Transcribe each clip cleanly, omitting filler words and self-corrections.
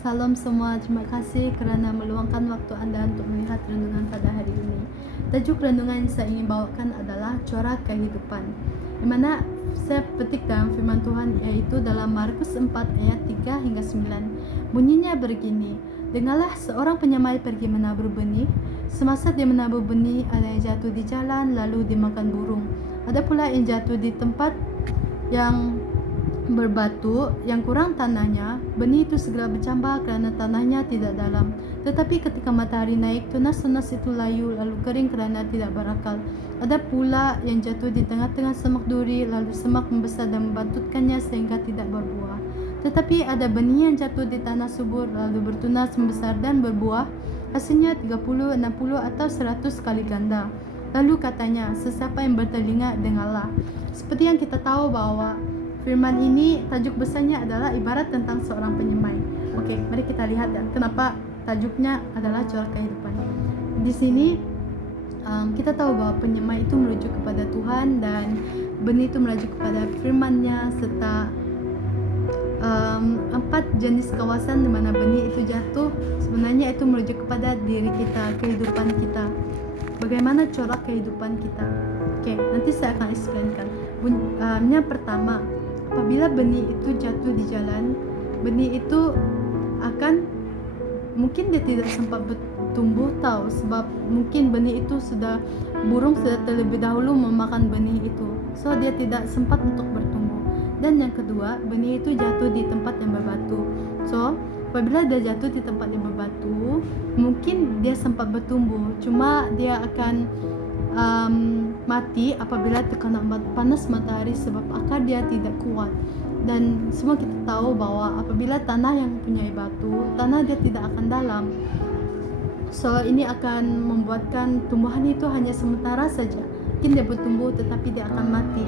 Salam semua, terima kasih kerana meluangkan waktu anda untuk melihat renungan pada hari ini. Tajuk renungan yang saya ingin bawakan adalah corak kehidupan, di mana saya petik dalam firman Tuhan, yaitu dalam Markus 4 ayat 3 hingga 9. Bunyinya begini: dengarlah, seorang penyamai pergi menabur benih. Semasa dia menabur benih, ada yang jatuh di jalan lalu dimakan burung. Ada pula yang jatuh di tempat yang berbatu, yang kurang tanahnya. Benih itu segera bercambah kerana tanahnya tidak dalam. Tetapi ketika matahari naik, tunas-tunas itu layu lalu kering kerana tidak berakal. Ada pula yang jatuh di tengah-tengah semak duri, lalu semak membesar dan membantutkannya sehingga tidak berbuah. Tetapi ada benih yang jatuh di tanah subur, lalu bertunas, membesar dan berbuah, hasilnya 30, 60 atau 100 kali ganda. Lalu katanya, sesiapa yang bertelinga, dengarlah. Seperti yang kita tahu bahwa firman ini tajuk besarnya adalah ibarat tentang seorang penyemai. Oke, mari kita lihat ya, kenapa tajuknya adalah corak kehidupan. Di sini kita tahu bahwa penyemai itu merujuk kepada Tuhan dan benih itu merujuk kepada firman-Nya, serta 4 jenis kawasan di mana benih itu jatuh. Sebenarnya itu merujuk kepada diri kita, kehidupan kita. Bagaimana corak kehidupan kita? Oke, nanti saya akan explainkan. Yang pertama, apabila benih itu jatuh di jalan, benih itu akan, mungkin dia tidak sempat bertumbuh tahu, sebab mungkin benih itu burung sudah terlebih dahulu memakan benih itu, so dia tidak sempat untuk bertumbuh. Dan yang kedua, benih itu jatuh di tempat yang berbatu. So apabila dia jatuh di tempat yang berbatu, mungkin dia sempat bertumbuh, cuma dia akan mati apabila terkena panas matahari, sebab akar dia tidak kuat. Dan semua kita tahu bahwa apabila tanah yang punya batu, tanah dia tidak akan dalam, so ini akan membuatkan tumbuhan itu hanya sementara saja. Mungkin dia bertumbuh tetapi dia akan mati.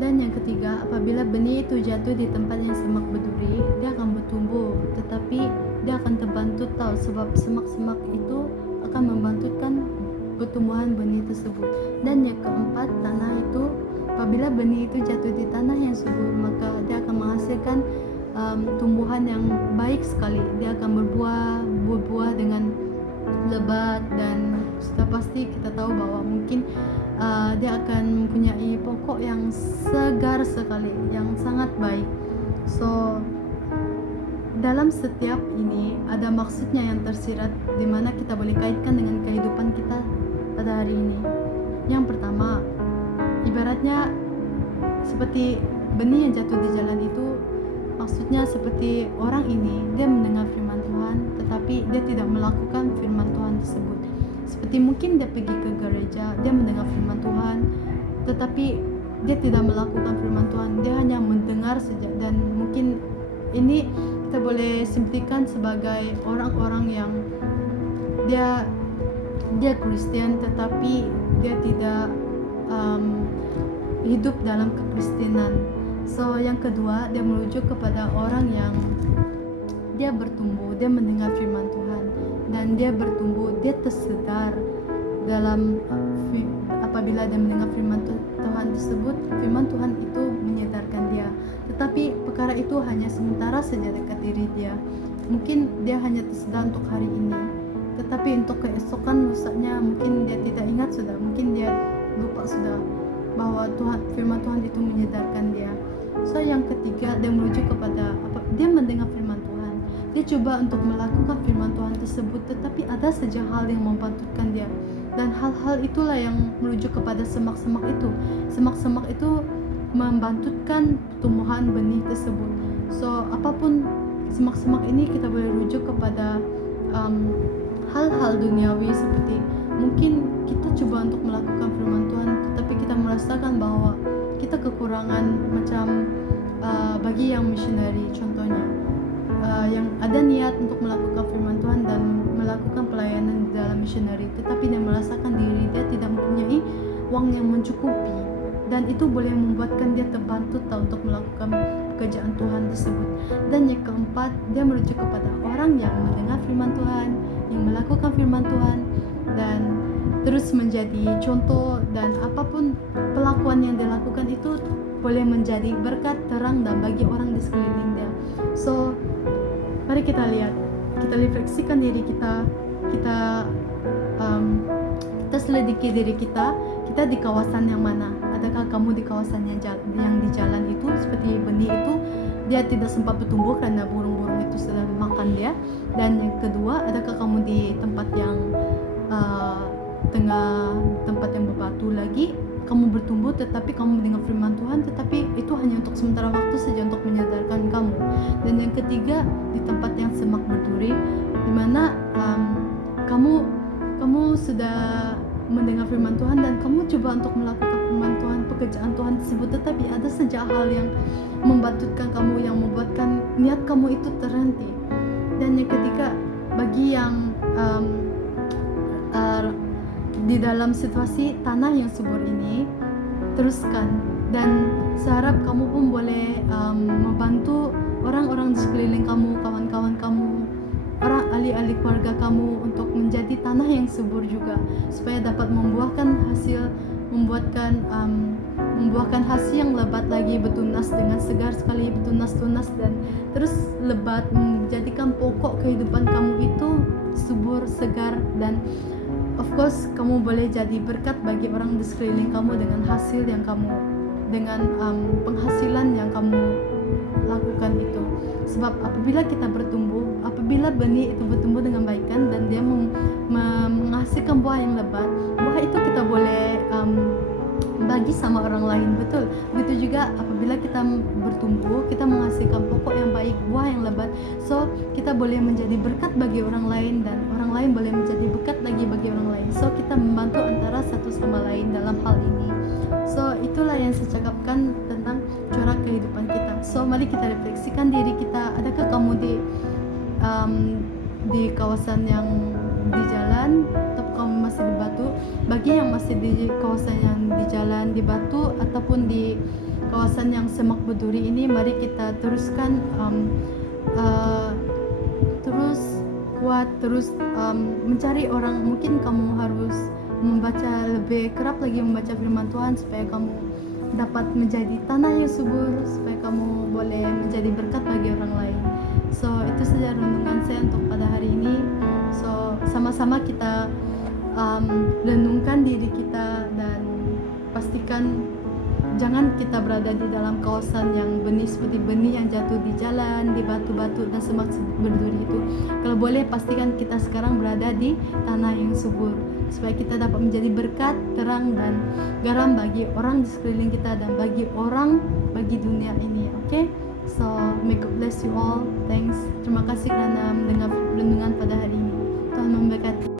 Dan yang ketiga, apabila benih itu jatuh di tempat yang semak berduri, dia akan bertumbuh tetapi dia akan terbantut tahu, sebab semak-semak itu akan membantutkan pertumbuhan benih tersebut. Dan yang keempat, tanah itu, apabila benih itu jatuh di tanah yang subur, maka dia akan menghasilkan tumbuhan yang baik sekali. Dia akan berbuah dengan lebat, dan sudah pasti kita tahu bahwa mungkin dia akan mempunyai pokok yang segar sekali, yang sangat baik. So dalam setiap ini ada maksudnya yang tersirat, di mana kita boleh kaitkan dengan kehidupan kita pada hari ini. Yang pertama, ibaratnya seperti benih yang jatuh di jalan itu, maksudnya seperti orang ini, dia mendengar firman Tuhan tetapi dia tidak melakukan firman Tuhan tersebut. Seperti mungkin dia pergi ke gereja, dia mendengar firman Tuhan tetapi dia tidak melakukan firman Tuhan, dia hanya mendengar saja. Dan mungkin ini kita boleh simplikan sebagai orang-orang yang dia Kristen tetapi dia tidak hidup dalam kekristenan. So yang kedua, dia merujuk kepada orang yang dia bertumbuh, dia mendengar firman Tuhan dan dia bertumbuh, dia tersedar dalam apabila dia mendengar firman Tuhan tersebut, firman Tuhan itu menyadarkan dia. Tetapi perkara itu hanya sementara saja dekat diri dia. Mungkin dia hanya tersedar untuk hari ini, tetapi untuk keesokan lusanya mungkin dia tidak ingat sudah, mungkin dia lupa sudah bahwa firman Tuhan itu menyadarkan dia. So yang ketiga, dia merujuk kepada dia mendengar firman Tuhan, dia coba untuk melakukan firman Tuhan tersebut, tetapi ada saja hal yang membantutkan dia. Dan hal-hal itulah yang merujuk kepada semak-semak itu. Semak-semak itu membantutkan tumbuhan benih tersebut. So apapun semak-semak ini, kita boleh rujuk kepada hal-hal duniawi, seperti mungkin kita coba untuk melakukan firman Tuhan tetapi kita merasakan bahwa kita kekurangan, macam bagi yang misionari contohnya, yang ada niat untuk melakukan firman Tuhan dan melakukan pelayanan di dalam misionari, tetapi dia merasakan diri dia tidak mempunyai uang yang mencukupi, dan itu boleh membuatkan dia terbantu untuk melakukan pekerjaan Tuhan tersebut. Dan yang keempat, dia merujuk kepada orang yang mendengar firman Tuhan, yang melakukan firman Tuhan dan terus menjadi contoh, dan apapun pelakuan yang dilakukan itu boleh menjadi berkat terang dan bagi orang di sekeliling dia. So Mari kita lihat, kita refleksikan diri kita, kita kita selidiki diri kita di kawasan yang mana. Adakah kamu di kawasan yang di jalan itu seperti benih itu, dia tidak sempat bertumbuh karena burung-burung itu sudah makan dia. Dan yang kedua, adakah kamu di tempat yang tengah tempat yang berbatu lagi, kamu bertumbuh tetapi kamu mendengar firman Tuhan, tetapi itu hanya untuk sementara waktu saja untuk menyadarkan kamu. Dan yang ketiga, di tempat yang semak berduri, di mana kamu sudah mendengar firman Tuhan dan kamu coba untuk melakukan firman Tuhan, pekerjaan Tuhan tersebut, tetapi ada saja hal yang membatutkan kamu, yang membuatkan niat kamu itu terhenti. Dan yang ketiga, bagi yang di dalam situasi tanah yang subur ini, teruskan, dan seharap kamu pun boleh membantu orang-orang di sekeliling kamu, kawan-kawan kamu, orang ahli-ahli keluarga kamu untuk menjadi tanah yang subur juga, supaya dapat membuahkan hasil, membuahkan hasil yang lebat lagi, bertunas dengan segar sekali, bertunas-tunas dan terus lebat, menjadikan pokok kehidupan kamu itu subur, segar, dan of course kamu boleh jadi berkat bagi orang di sekeliling kamu dengan hasil yang kamu, dengan penghasilan yang kamu lakukan itu. Sebab apabila kita bertumbuh, apabila benih itu bertumbuh dengan baikan dan dia menghasilkan buah yang lebat, buah itu kita boleh bagi sama orang lain, betul. Begitu juga apabila kita bertumbuh, kita menghasilkan pokok yang baik, buah yang lebat, so kita boleh menjadi berkat bagi orang lain dan orang lain boleh menjadi berkat lagi bagi orang lain. So kita membantu antara satu sama lain dalam hal ini. So itulah yang saya cakapkan tentang corak kehidupan kita. So mari kita refleksikan diri kita, adakah kamu di kawasan yang di jalan atau kamu masih di batu? Bagi yang masih di kawasan yang di jalan, di batu ataupun di kawasan yang semak berduri ini, mari kita teruskan terus kuat, terus mencari orang. Mungkin kamu harus membaca lebih kerap lagi, membaca firman Tuhan supaya kamu dapat menjadi tanah yang subur, supaya kamu boleh menjadi berkat bagi orang lain. So itu saja renungan saya untuk pada hari ini. So sama-sama kita renungkan diri kita dan pastikan jangan kita berada di dalam kawasan yang benih seperti benih yang jatuh di jalan, di batu-batu dan semak berduri itu. Kalau boleh pastikan kita sekarang berada di tanah yang subur, supaya kita dapat menjadi berkat, terang dan garam bagi orang di sekeliling kita dan bagi dunia ini. Okay? So may God bless you all. Thanks. Terima kasih kerana mendengar renungan pada hari ini. Tuhan memberkati.